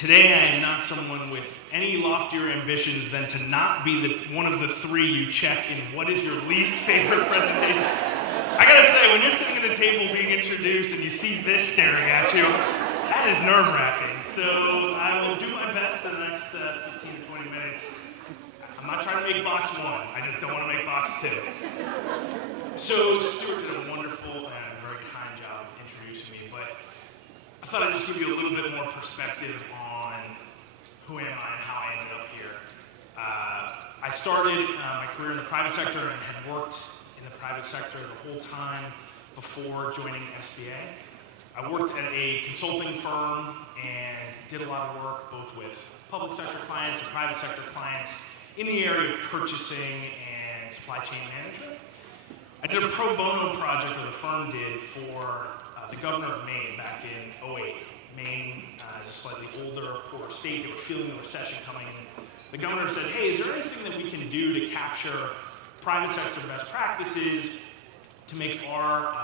Today I am not someone with any loftier ambitions than to not be one of the three you check in what is your least favorite presentation. I gotta say, when you're sitting at a table being introduced and you see this staring at you, that is nerve-wracking. So I will do my best in the next 15 to 20 minutes. I'm not trying to make box one, I just don't want to make box two. So Stuart did a wonderful and very kind job of introducing me, but I thought I'd just give you a little bit more perspective on who am I and how I ended up here. I started my career in the private sector and had worked in the private sector the whole time before joining SBA. I worked at a consulting firm and did a lot of work both with public sector clients and private sector clients in the area of purchasing and supply chain management. I did a pro bono project, or the firm did, for the governor of Maine back in 2008. Maine is a slightly older, poorer state. They were feeling the recession coming in. The governor said, hey, is there anything that we can do to capture private sector best practices to make our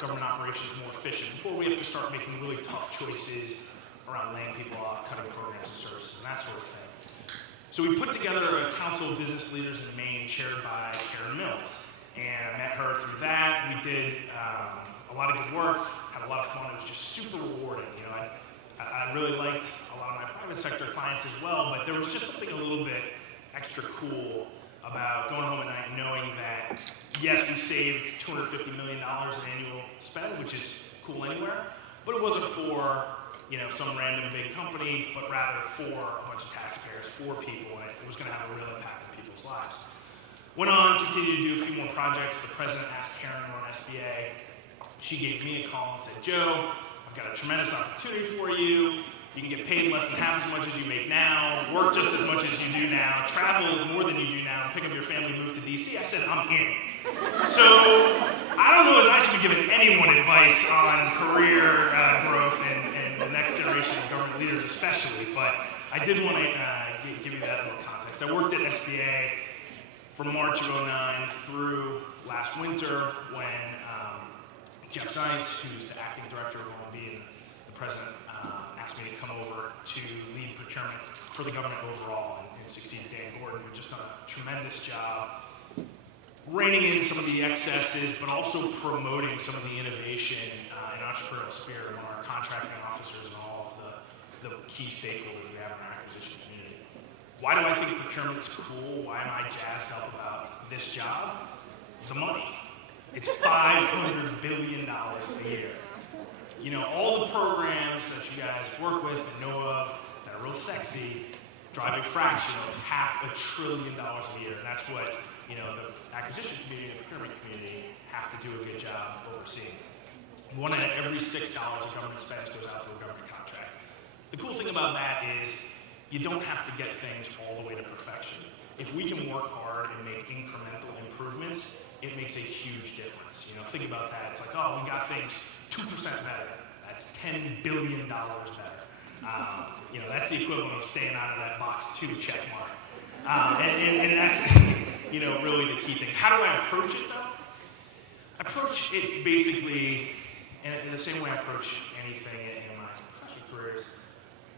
government operations more efficient before we have to start making really tough choices around laying people off, cutting programs and services, and that sort of thing. So we put together a council of business leaders in Maine chaired by Karen Mills. And I met her through that. We did a lot of good work, had a lot of fun. It was just super rewarding. You know, I really liked a lot of my private sector clients as well, but there was just something a little bit extra cool about going home at night knowing that, yes, we saved $250 million in annual spend, which is cool anywhere, but it wasn't for, you know, some random big company, but rather for a bunch of taxpayers, for people, and it was going to have a real impact on people's lives. Went on, continued to do a few more projects. The president asked Karen to run SBA. She gave me a call and said, Joe, I've got a tremendous opportunity for you. You can get paid less than half as much as you make now, work just as much as you do now, travel more than you do now, pick up your family, move to DC. I said, I'm in. So I don't know as I should be giving anyone advice on career growth and the next generation of government leaders especially, but I did want to give you that little context. I worked at SBA from March of 2009 through last winter when Jeff Zients, who's the acting director of OMB and the president, asked me to come over to lead procurement for the government overall and succeed Dan Gordon, who just done a tremendous job reining in some of the excesses, but also promoting some of the innovation and entrepreneurial spirit among our contracting officers and all of the key stakeholders we have in our acquisition community. Why do I think procurement's cool? Why am I jazzed up about this job? The money. It's $500 billion a year. You know, all the programs that you guys work with and know of that are real sexy drive a fraction of $500 billion a year. And that's what, you know, the acquisition community and the procurement community have to do a good job overseeing. One out of every $6 of government spends goes out to a government contract. The cool thing about that is you don't have to get things all the way to perfection. If we can work hard and make incremental improvements, it makes a huge difference. You know, think about that. It's like, oh, we got things 2% better. That's $10 billion better. You know, that's the equivalent of staying out of that box 2 check mark. And that's, you know, really the key thing. How do I approach it, though? I approach it basically in the same way I approach anything in my professional careers.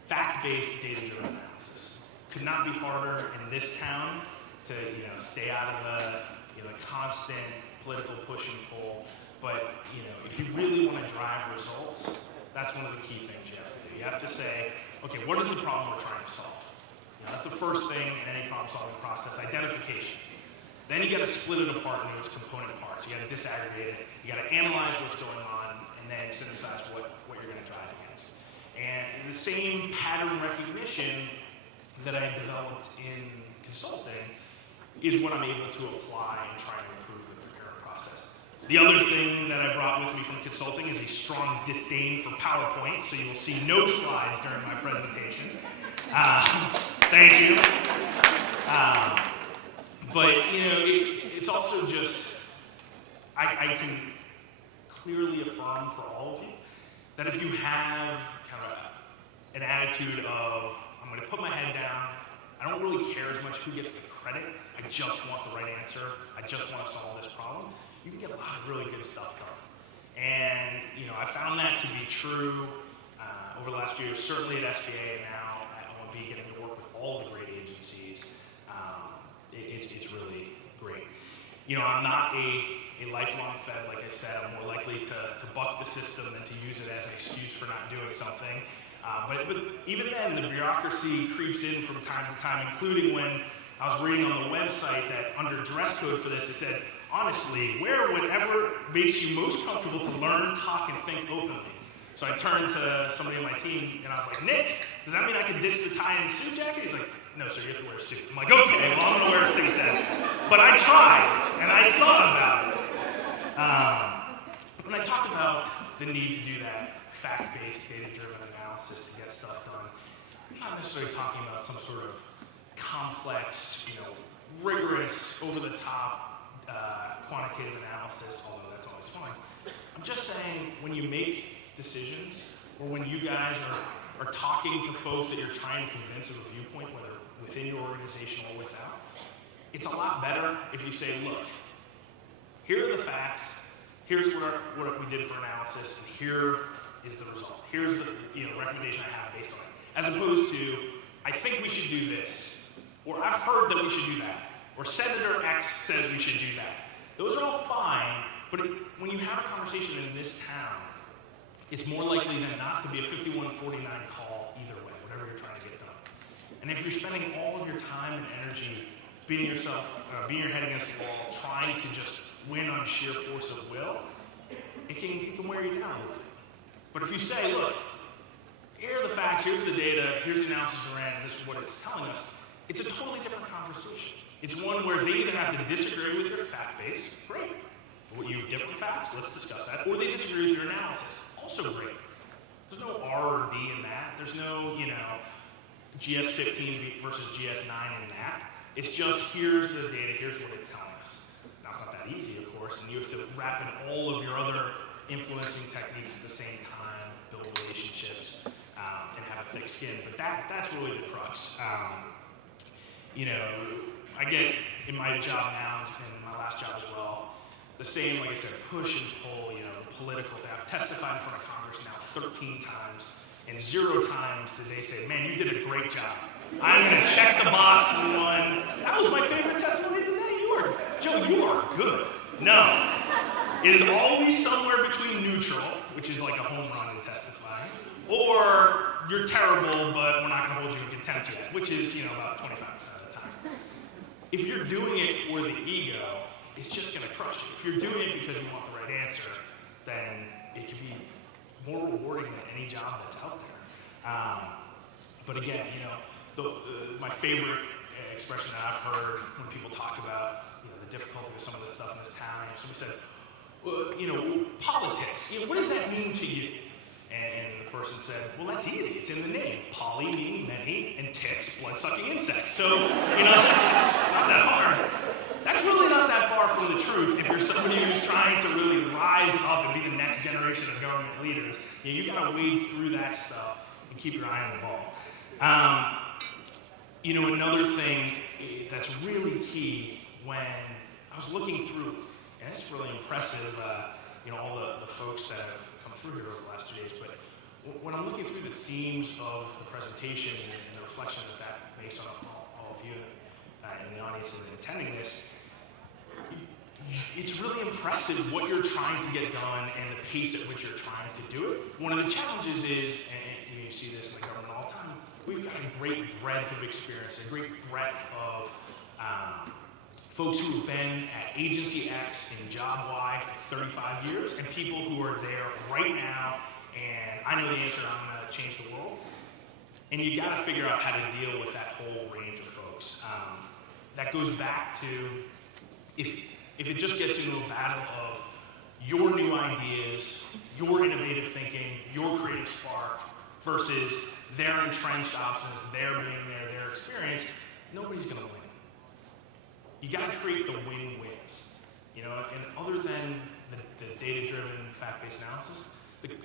Fact-based, data-driven analysis. Could not be harder in this town to, you know, stay out of the, you know, constant political push and pull. But, you know, if you really want to drive results, that's one of the key things you have to do. You have to say, okay, what is the problem we're trying to solve? You know, that's the first thing in any problem-solving process, identification. Then you got to split it apart into its component parts. You got to disaggregate it. You got to analyze what's going on, and then synthesize what you're going to drive against. And the same pattern recognition that I developed in consulting is what I'm able to apply and try to improve the procurement process. The other thing that I brought with me from consulting is a strong disdain for PowerPoint, so you will see no slides during my presentation. Thank you. But, you know, it's also just, I can clearly affirm for all of you that if you have kind of an attitude of, I'm going to put my head down, I don't really care as much who gets the credit, I just want the right answer, I just want to solve this problem, you can get a lot of really good stuff done. And, you know, I found that to be true over the last few years, certainly at SBA and now OFPP, getting to work with all the great agencies. It's really great. I'm not a lifelong Fed, like I said. I'm more likely to buck the system than to use it as an excuse for not doing something. But even then, the bureaucracy creeps in from time to time, including when I was reading on the website that under dress code for this, it said, honestly, wear whatever makes you most comfortable to learn, talk, and think openly. So I turned to somebody on my team, and I was like, Nick, does that mean I can ditch the tie and suit jacket? He's like, no, sir, you have to wear a suit. I'm like, okay, well, I'm going to wear a suit then. But I tried, and I thought about it. When I talked about the need to do that fact-based, data-driven analysis to get stuff done, I'm not necessarily talking about some sort of complex, rigorous, over-the-top quantitative analysis, although that's always fine. I'm just saying, when you make decisions, or when you guys are talking to folks that you're trying to convince of a viewpoint, whether within your organization or without, it's a lot better if you say, look, here are the facts, here's what we did for analysis, and here is the result. Here's the recommendation I have based on it. As opposed to, I think we should do this, or I've heard that we should do that, or Senator X says we should do that. Those are all fine, but when you have a conversation in this town, it's more likely than not to be a 51-49 call either way, whatever you're trying to get done. And if you're spending all of your time and energy beating your head against the wall, trying to just win on sheer force of will, it can wear you down a little bit. But if you say, look, here are the facts, here's the data, here's the analysis we ran, and this is what it's telling us, it's a totally different conversation. It's one where they either have to disagree with your fact base, great. You have different facts, let's discuss that, or they disagree with your analysis, also great. There's no R or D in that. There's no, GS15 versus GS9 in that. It's just, here's the data, here's what it's telling us. Now, it's not that easy, of course, and you have to wrap in all of your other influencing techniques at the same time, build relationships, and have a thick skin. But that's really the crux. I get in my job now, and my last job as well, the same, like I said, push and pull, political. I've testified in front of Congress now 13 times, and 0 times did they say, man, you did a great job. I'm going to check the box and one. That was my favorite testimony of the day. Joe, you are good. No. It is always somewhere between neutral, which is like a home run in testifying, or you're terrible, but we're not going to hold you in contempt yet, which is, about 25% of the time. If you're doing it for the ego, it's just going to crush you. If you're doing it because you want the right answer, then it can be more rewarding than any job that's out there. But again, my favorite expression that I've heard when people talk about the difficulty of some of the stuff in this town, somebody said, well, politics, what does that mean to you? And the person said, well, that's easy. It's in the name. Poly meaning many, and ticks, blood-sucking insects. So, it's not that hard. That's really not that far from the truth if you're somebody who's trying to really rise up and be the next generation of government leaders. You got to wade through that stuff and keep your eye on the ball. Another thing that's really key when I was looking through, and it's really impressive, all the folks that have come through here over the last 2 days, but when I'm looking through the themes of the presentations and the reflection that makes on all of you in the audience and attending this, it's really impressive what you're trying to get done and the pace at which you're trying to do it. One of the challenges is, and you see this in the government all the time, we've got a great breadth of experience, a great breadth of folks who have been at Agency X in Job Y for 35 years, and people who are there right now, and I know the answer, I'm going to change the world. And you got to figure out how to deal with that whole range of folks. That goes back to, if it just gets into a battle of your new ideas, your innovative thinking, your creative spark, versus their entrenched obstinacy, their being there, their experience, nobody's going to win. You got to create the win-wins, and other than the data-driven, fact-based analysis,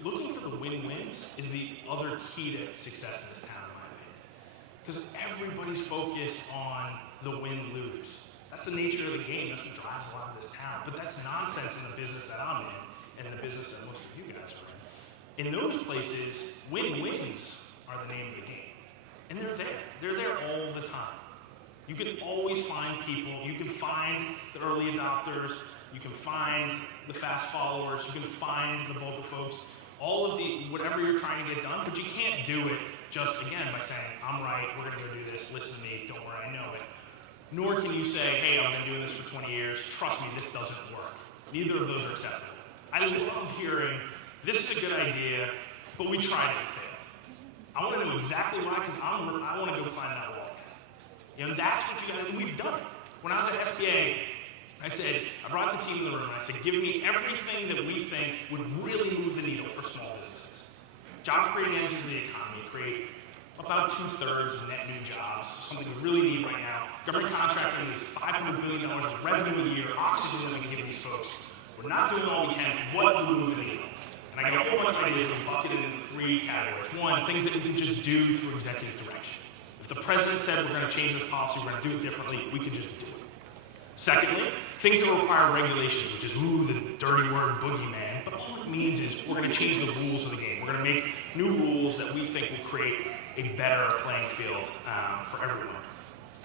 looking for the win-wins is the other key to success in this town, in my opinion. Because everybody's focused on the win-lose. That's the nature of the game. That's what drives a lot of this town. But that's nonsense in the business that I'm in, and the business that most of you guys are in. In those places, win-wins are the name of the game. And they're there. They're there all the time. You can always find people. You can find the early adopters. You can find the fast followers. You can find the bulk of folks. All of the, whatever you're trying to get done, but you can't do it just, again, by saying, I'm right, we're going to go do this, listen to me, don't worry, I know it. Nor can you say, hey, I've been doing this for 20 years, trust me, this doesn't work. Neither of those are acceptable. I love hearing, this is a good idea, but we tried it and failed. I want to know exactly why, because I want to go climb that wall. You know, that's what you got to do. We've done it. When I was at SBA, I brought the team in the room and I said, give me everything that we think would really move the needle for small businesses. Job creating engines of the economy, create about 2/3 of net new jobs, something we really need right now. Government contracting is $500 billion of revenue a year, oxygen that we can give these folks. We're not doing all we can. What would move the needle? And I got a whole bunch of ideas that we bucketed into 3 categories. One, things that we can just do through executive direction. If the president said we're going to change this policy, we're going to do it differently, we can just do it. Secondly, things that require regulations, which is, the dirty word boogeyman, but all it means is we're going to change the rules of the game. We're going to make new rules that we think will create a better playing field for everyone.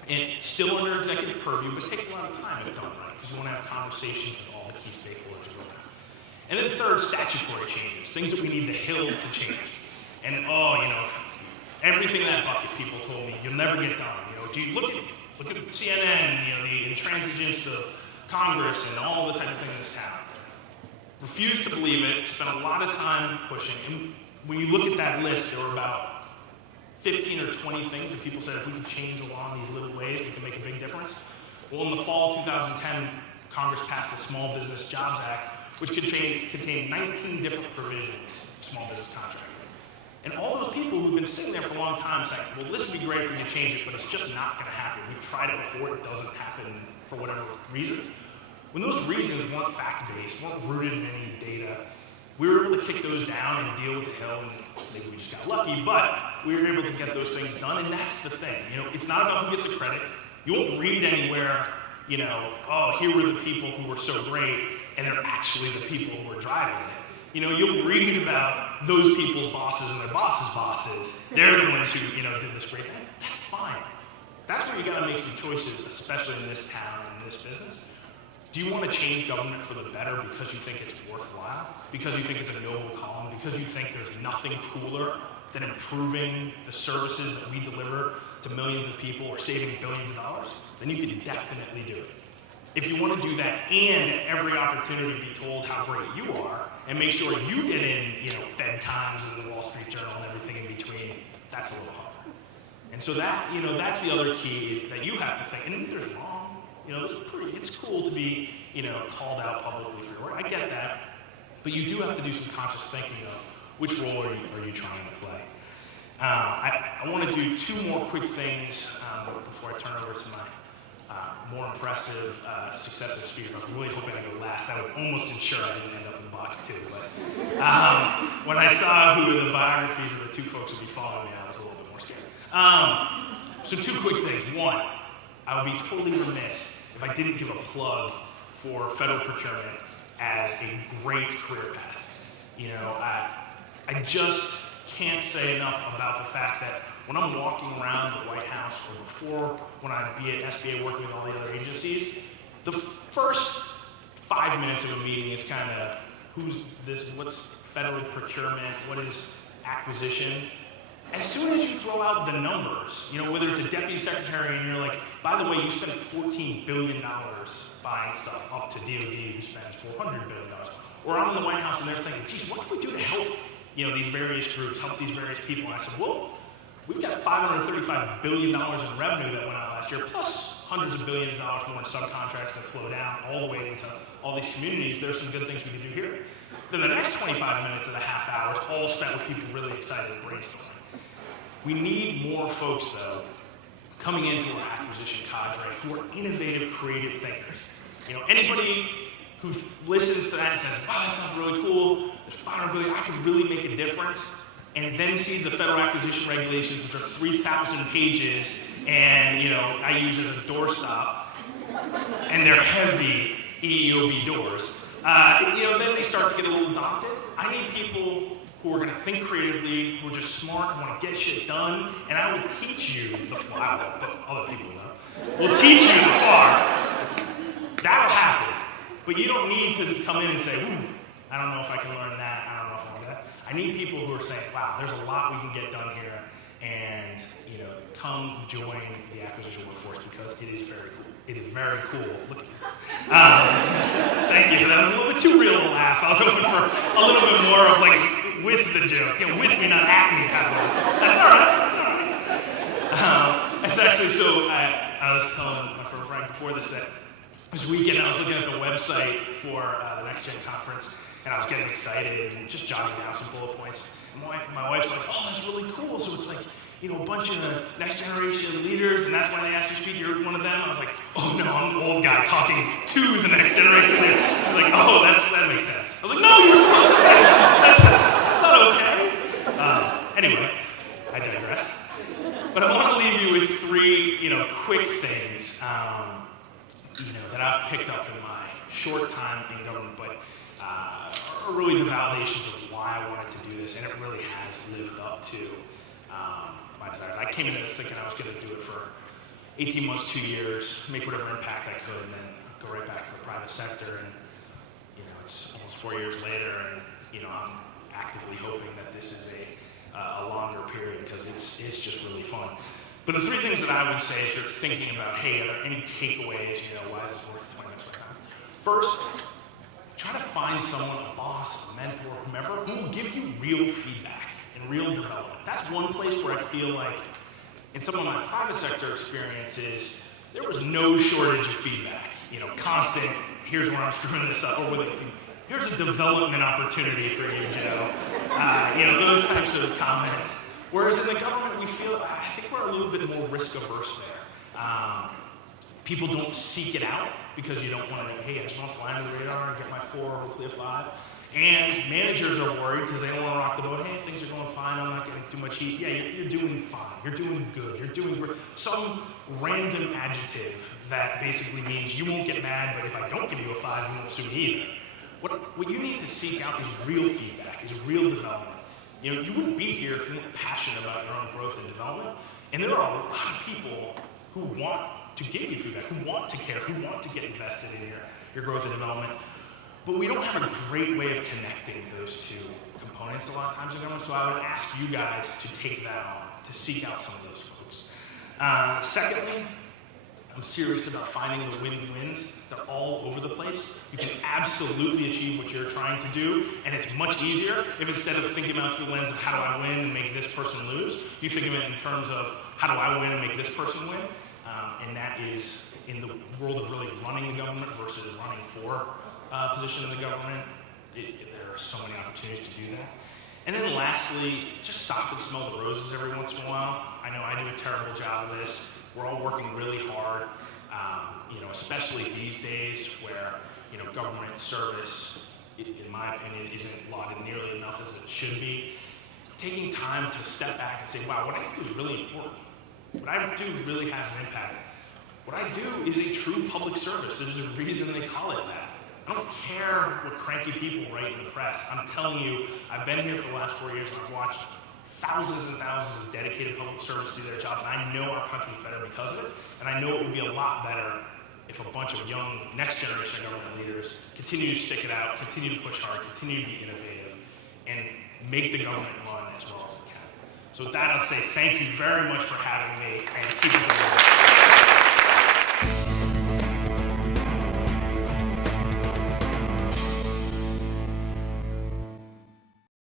And still under executive purview, but it takes a lot of time if done right, because you want to have conversations with all the key stakeholders around. And then third, statutory changes, things that we need the Hill to change. And everything in that bucket, people told me, you'll never get done. Do you look at CNN, the intransigence of Congress and all the type of things in this town. Refused to believe it, spent a lot of time pushing. And when you look at that list, there were about 15 or 20 things that people said if we could change along these little ways, we could make a big difference. Well, in the fall of 2010, Congress passed the Small Business Jobs Act, which contained 19 different provisions of small business contracting. And all those people who've been sitting there for a long time saying, well, this would be great for you to change it, but it's just not going to happen. We've tried it before, it doesn't happen for whatever reason. When those reasons weren't fact-based, weren't rooted in any data, we were able to kick those down and deal with the Hill, and maybe we just got lucky, but we were able to get those things done, and that's the thing. It's not about who gets the credit. You won't read anywhere, oh, here were the people who were so great, and they're actually the people who are driving it. You'll read about those people's bosses and their bosses' bosses. They're the ones who, did this great thing. That's fine. That's where you got to make some choices, especially in this town and in this business. Do you want to change government for the better because you think it's worthwhile? Because you think it's a noble calling? Because you think there's nothing cooler than improving the services that we deliver to millions of people or saving billions of dollars? Then you can definitely do it. If you want to do that and at every opportunity be told how great you are and make sure you get in, Fed Times and the Wall Street Journal and everything in between, that's a little harder. And so that, that's the other key that you have to think. And if there's wrong, it's cool to be, called out publicly for your work. I get that. But you do have to do some conscious thinking of which role are you trying to play. I want to do 2 more quick things before I turn it over to my more impressive, successive speaker. I was really hoping I'd go last. That would almost ensure I didn't end up in the box too. But when I saw who the biographies of the 2 folks would be following me, I was a little bit more scared. So 2 quick things. One, I would be totally remiss if I didn't give a plug for federal procurement as a great career path. I just can't say enough about the fact that when I'm walking around the White House or before when I'd be at SBA working with all the other agencies, the first 5 minutes of a meeting is kind of who's this, what's federal procurement, what is acquisition. As soon as you throw out the numbers, whether it's a deputy secretary and you're like, by the way, you spend $14 billion buying stuff up to DOD who spends $400 billion. Or I'm in the White House and they're thinking, geez, what can we do to help these various groups, help these various people? And I said, well, we've got $535 billion in revenue that went out last year, plus hundreds of billions of dollars more in subcontracts that flow down all the way into all these communities. There's some good things we can do here. Then the next 25 minutes of the half hour is all spent with people really excited and brainstorming. We need more folks, though, coming into our acquisition cadre who are innovative, creative thinkers. Anybody who listens to that and says, wow, that sounds really cool, there's $500 billion, I could really make a difference, and then sees the federal acquisition regulations, which are 3,000 pages, and I use as a doorstop, and they're heavy EEOB doors. Then they start to get a little daunted. I need people who are going to think creatively, who are just smart, who want to get shit done, and I will teach you the far. I will, but other people will. We'll teach you the far. That'll happen. But you don't need to come in and say, I don't know if I can learn that, I don't know if I can do that. I need people who are saying, wow, there's a lot we can get done here, and come join the acquisition workforce because it is very cool. It is very cool. Look at thank you. That was a little bit too real to laugh. I was hoping for a little bit more of like with the joke, with me, not at me kind of laugh. That's all right. That's all right. It's actually so. I was telling my friend Frank before this that this weekend I was looking at the website for the NextGen conference, and I was getting excited and just jotting down some bullet points. And my wife's like, "Oh, that's really cool." So it's like, a bunch of next generation leaders, and that's why they asked you to speak. You're one of them. I was like, "Oh no, I'm the old guy talking to the next generation leader." She's like, "Oh, that makes sense." I was like, "No, you were supposed to say that's not okay." Anyway, I digress. But I want to leave you with three, quick things, that I've picked up in my short time in government, but are really the validations of why I wanted to do this, and it really has lived up to my desire. I came into this thinking I was going to do it for 18 months, 2 years, make whatever impact I could, and then go right back to the private sector. And it's almost 4 years later, and I'm actively hoping that this is a longer period because it's just really fun. But the three things that I would say as you're thinking about, hey, are there any takeaways? Why is this worth 20 minutes of my time? First, try to find someone, a boss, a mentor, whomever, who will give you real feedback and real development. That's one place where I feel like in some of my private sector experiences, there was no shortage of feedback. Constant, here's where I'm screwing this up, or here's a development opportunity for you, Joe. Those types of comments. Whereas in the government, I think we're a little bit more risk averse there. People don't seek it out because you don't want to, hey, I just want to fly under the radar and get my 4, hopefully a 5. And managers are worried because they don't want to rock the boat. Hey, things are going fine. I'm not getting too much heat. Yeah, you're doing fine. You're doing good. You're doing great. Some random adjective that basically means you won't get mad, but if I don't give you a 5, you won't sue me either. What you need to seek out is real feedback, is real development. You wouldn't be here if you weren't passionate about your own growth and development. And there are a lot of people who want to give you feedback, who want to care, who want to get invested in your growth and development. But we don't have a great way of connecting those two components a lot of times in government, so I would ask you guys to take that on, to seek out some of those folks. Secondly, I'm serious about finding the win-wins. They're all over the place. You can absolutely achieve what you're trying to do, and it's much easier if instead of thinking about through the lens of how do I win and make this person lose, you think of it in terms of how do I win and make this person win, and that is in the world of really running the government versus running for position in the government. There are so many opportunities to do that. And then lastly, just stop and smell the roses every once in a while. I know I do a terrible job of this. We're all working really hard, especially these days where, government service, in my opinion, isn't lauded nearly enough as it should be. Taking time to step back and say, wow, what I do is really important. What I do really has an impact. What I do is a true public service. There's a reason they call it that. I don't care what cranky people write in the press. I'm telling you, I've been here for the last 4 years and I've watched thousands and thousands of dedicated public servants do their job, and I know our country's better because of it, and I know it would be a lot better if a bunch of young next generation government leaders continue to stick it out, continue to push hard, continue to be innovative, and make the government run as well as it can. So with that, I'll say thank you very much for having me, and keep it going.